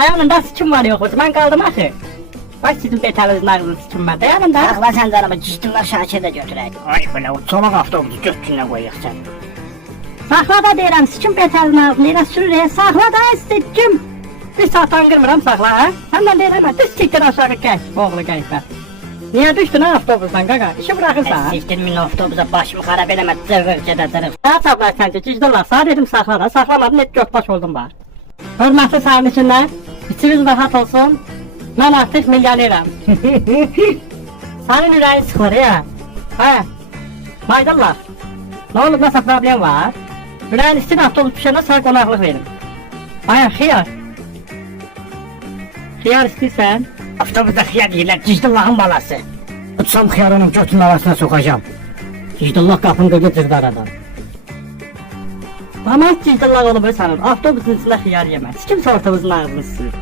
Dayanın da sikim var yok o zaman kaldım axı. Bak sizin betalınızın ağzınız sikim var. Dayanın da. Saxla sən canımı, ciddiler Şakir də götürək. Ay belə o çolaq avtobusu götünə qoyaq sən. Saxla da deyirəm sikim betalının ağzını elə sürürək. Saxla da sikim. Bir saattan qırmıram saxla ha. Səndən deyirəm düz siktir aşağı gəl. Oğlu gəlmə. Niye düştün ha avtobusdan qaqa? İşi bırakırsan. Siktir min avtobusa başımı xarab eləmə, cırıq gedəcərıq. Saat sabah sence cicdallah sağ dedim saxla da saxlamadın net götbaş oldum var. Hörmətli sənin içindən içiniz rahat olsun. Mən artıq milyoneram. Sənin ürəyin sıxılır ya. Hə. Maydallah. Ne olub nasıl problem var? Ürəyin istin avtobus düşəndə sağ qonaqlıq verin. Aya xiyar. Xiyar istəyirsən? Avtobusda xiyar deyirlər, Cicdillahın balası. Uçsam xiyarının götünün arasına sokacağım. Cicdillah qapını qırdı cırdı aradan. Ama cicdallah olub sənin. Avtobusun içində xiyar yeməz. Kim avtobusun ağzını sıyır?